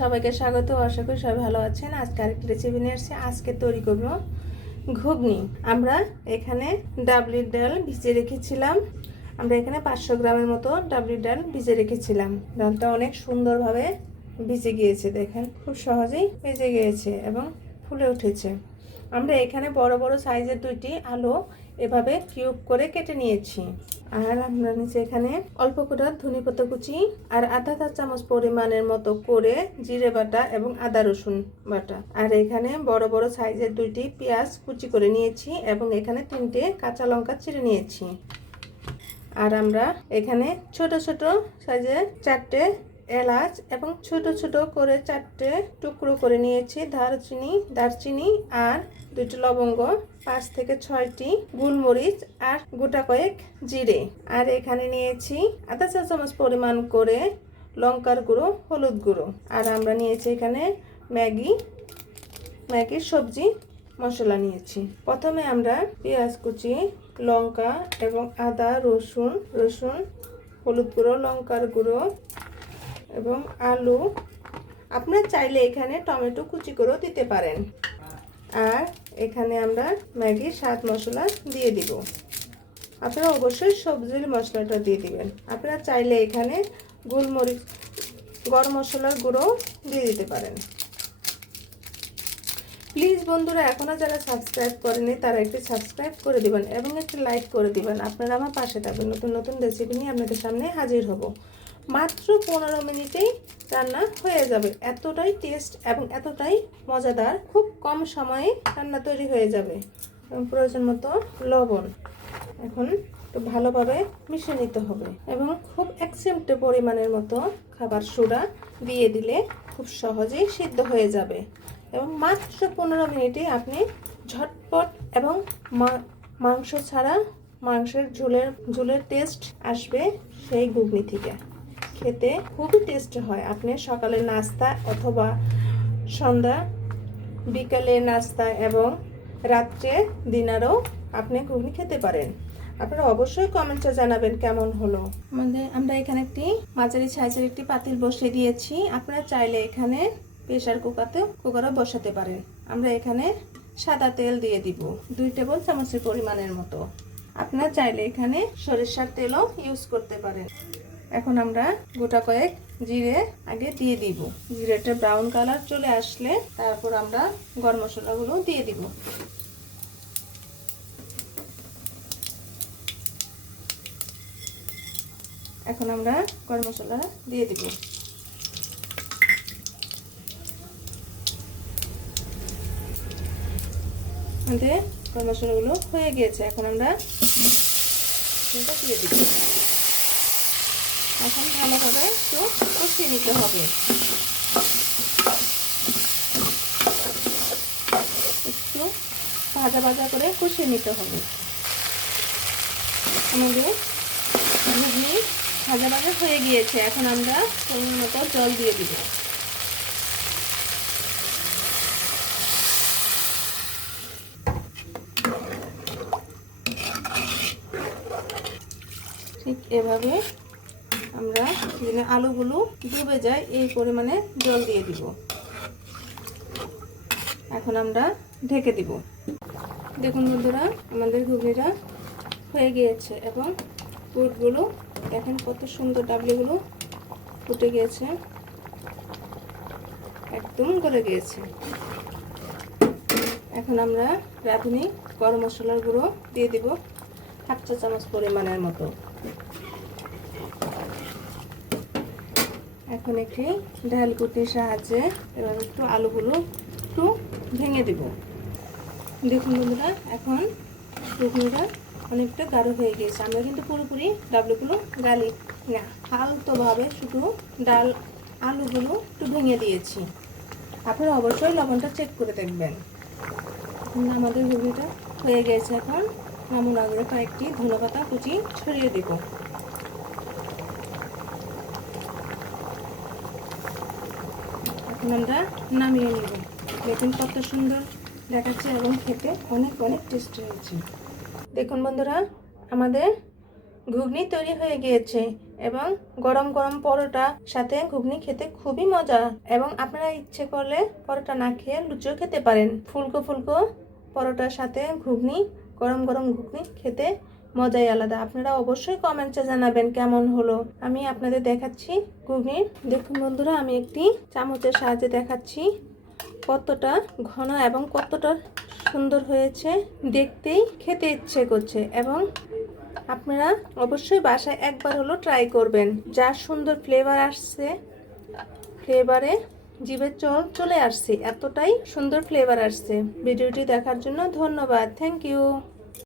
সবাইকে স্বাগত। আশা করি সবাই ভালো আছেন। আজকে আরেকটি রেসিপি নিয়ে এসেছি। আজকে তৈরি করব ঘুগনি। আমরা এখানে ডাবলির ডাল ভিজিয়ে রেখেছিলাম। আমরা এখানে 500 গ্রামের মতো ডাবলির ডাল ভিজিয়ে রেখেছিলাম। ডালটা অনেক সুন্দরভাবে ভিজে গিয়েছে, দেখেন খুব সহজেই ভিজে গিয়েছে এবং ফুলে উঠেছে। আমরা এখানে বড় বড় সাইজের 2টি আলু এভাবে কিউব করে কেটে নিয়েছি। আর আমরা নিচে এখানে অল্প করে ধনে পাতা কুচি আর আধা চা চামচ পরিমাণের মতো করে জিরে বাটা এবং আদা রসুন বাটা। আর এখানে বড় বড় সাইজের 2টি পেঁয়াজ কুচি করে নিয়েছি এবং এখানে 3টে কাঁচা লঙ্কা চিড়ে নিয়েছি। আর আমরা এখানে ছোট ছোট সাইজের 4টে এলাচ এবং ছোট ছোট করে 4টে টুকরো করে নিয়েছি দারচিনি আর 2টি লবঙ্গ, 5 থেকে 6টি গোলমরিচ আর গোটা কয়েক জিরে। আর এখানে নিয়েছি আধা চা চামচ পরিমাণ করে লঙ্কার গুঁড়ো, হলুদ গুঁড়ো। আর আমরা নিয়েছি এখানে ম্যাগির সবজি মশলা নিয়েছি। প্রথমে আমরা পেঁয়াজ কুচি, লঙ্কা এবং আদা রসুন, হলুদ গুঁড়ো, লঙ্কার গুঁড়ো এবং আলু, আপনারা চাইলে এখানে টমেটো কুচি করেও দিতে পারেন। আর এখানে আমরা ম্যাগির স্বাদ মশলা দিয়ে দিব। আপনারা অবশ্যই সবজির মশলাটা দিয়ে দিবেন। আপনারা চাইলে এখানে গোলমরিচ, গরম মশলার গুঁড়ো দিয়ে দিতে পারেন। প্লিজ বন্ধুরা, এখনও যারা সাবস্ক্রাইব করেনি তারা একটু সাবস্ক্রাইব করে দিবেন এবং একটু লাইক করে দিবেন। আপনারা আমার পাশে থাকবেন। নতুন নতুন রেসিপি নিয়ে আপনাদের সামনে হাজির হব। মাত্র 15 মিনিটেই রান্না হয়ে যাবে। এতটাই টেস্ট এবং এতটাই মজাদার, খুব কম সময়ে রান্না তৈরি হয়ে যাবে। এবং প্রয়োজন মতো লবণ এখন একটু ভালোভাবে মিশিয়ে নিতে হবে এবং খুব 1 চিমটে পরিমাণের মতো খাবার সোডা দিয়ে দিলে খুব সহজেই সিদ্ধ হয়ে যাবে। এবং মাত্র 15 মিনিটে আপনি ঝটপট এবং মাংস ছাড়া মাংসের ঝোলের টেস্ট আসবে সেই ঘুগনি থেকে। খেতে খুবই টেস্টি হয়। আপনি সকালের নাস্তা অথবা সন্ধ্যা বিকালে নাস্তা এবং রাত্রে ডিনারও আপনি ঘুগনি খেতে পারেন। আপনারা অবশ্যই কমেন্টে জানাবেন কেমন হলো। আমরা এখানে একটি মাঝারি সাইজের একটি পাতিল বসিয়ে দিয়েছি। আপনারা চাইলে এখানে প্রেসার কুকারও বসাতে পারেন। আমরা এখানে সাদা তেল দিয়ে দিব 2 টেবিল চামচের পরিমাণের মতো। আপনারা চাইলে এখানে সরিষার তেলও ইউজ করতে পারেন। এখন আমরা গোটা কয়েক জিরে আগে দিয়ে দিব। জিরেটা ব্রাউন কালার চলে আসলে তারপর আমরা গরম মশলাগুলো দিয়ে দিব। এখন আমরা গরম মশলা দিয়ে দিব। আমাদের গরম মশলাগুলো হয়ে গিয়েছে। এখন আমরা দিয়ে দিব। এখন ভালোভাবে একটু কষিয়ে নিতে হবে। একটু ভাজা করে কষিয়ে নিতে হবে। আমাদের ঘুগনি ভাজা হয়ে গিয়েছে। এখন আমরা পরিমাণ মতো জল দিয়ে দিব। ঠিক এভাবে আমরা যেন আলুগুলো ডুবে যায় এই পরিমাণে জল দিয়ে দিব। এখন আমরা ঢেকে দিব। দেখুন বন্ধুরা, আমাদের ঘুগনিটা হয়ে গিয়েছে এবং পুরগুলো দেখেন কত সুন্দর, ডাবলিগুলো ফুটে গিয়েছে, একদম গলে গিয়েছে। এখন আমরা রাঁধুনি গরম মশলার গুঁড়ো দিয়ে দিব 1/2 চা চামচ পরিমাণের মতো। এখন একটি ঢালকুটির সাহায্যে এবার একটু আলুগুলো একটু ভেঙে দিব। দেখুন বন্ধুরা, এখন ঘুগনিটা অনেকটা গাঢ় হয়ে গিয়েছে। আমরা কিন্তু পুরোপুরি ডাবলুগুলো গালি না, হালকাভাবে শুধু আলুগুলো একটু ভেঙে দিয়েছি। আপনারা অবশ্যই লবণটা চেক করে দেখবেন। আমাদের ঘুগনিটা হয়ে গেছে। এখন নামানোর আগে কয়েকটি ধনেপাতা কুচি ছড়িয়ে দেব। এখন আমরা নামিয়ে নেব। দেখুন কত সুন্দর দেখাচ্ছে এবং খেতে অনেক টেস্টি হয়েছে। দেখুন বন্ধুরা, আমাদের ঘুগনি তৈরি হয়ে গিয়েছে। এবং গরম গরম পরোটা সাথে ঘুগনি খেতে খুবই মজা। এবং আপনারা ইচ্ছে করলে পরোটা না খেয়ে লুচিও খেতে পারেন। ফুলকো ফুলকো পরোটার সাথে ঘুগনি, গরম গরম ঘুগনি খেতে মজাই আলাদা। আপনারা অবশ্যই কমেন্টে জানাবেন কেমন হলো। আমি আপনাদের দেখাচ্ছি ঘুগনি। দেখুন বন্ধুরা, আমি একটি চামচের সাহায্যে দেখাচ্ছি কতটা ঘন এবং কতটা সুন্দর হয়েছে। দেখতেই খেতে ইচ্ছে করছে। এবং আপনারা অবশ্যই বাসায় একবার হলো ট্রাই করবেন। যা সুন্দর ফ্লেভার আসছে, ফ্লেভারে জিভে চলে আসছে, এতটাই সুন্দর ফ্লেভার আসছে। ভিডিওটি দেখার জন্য ধন্যবাদ। Thank you.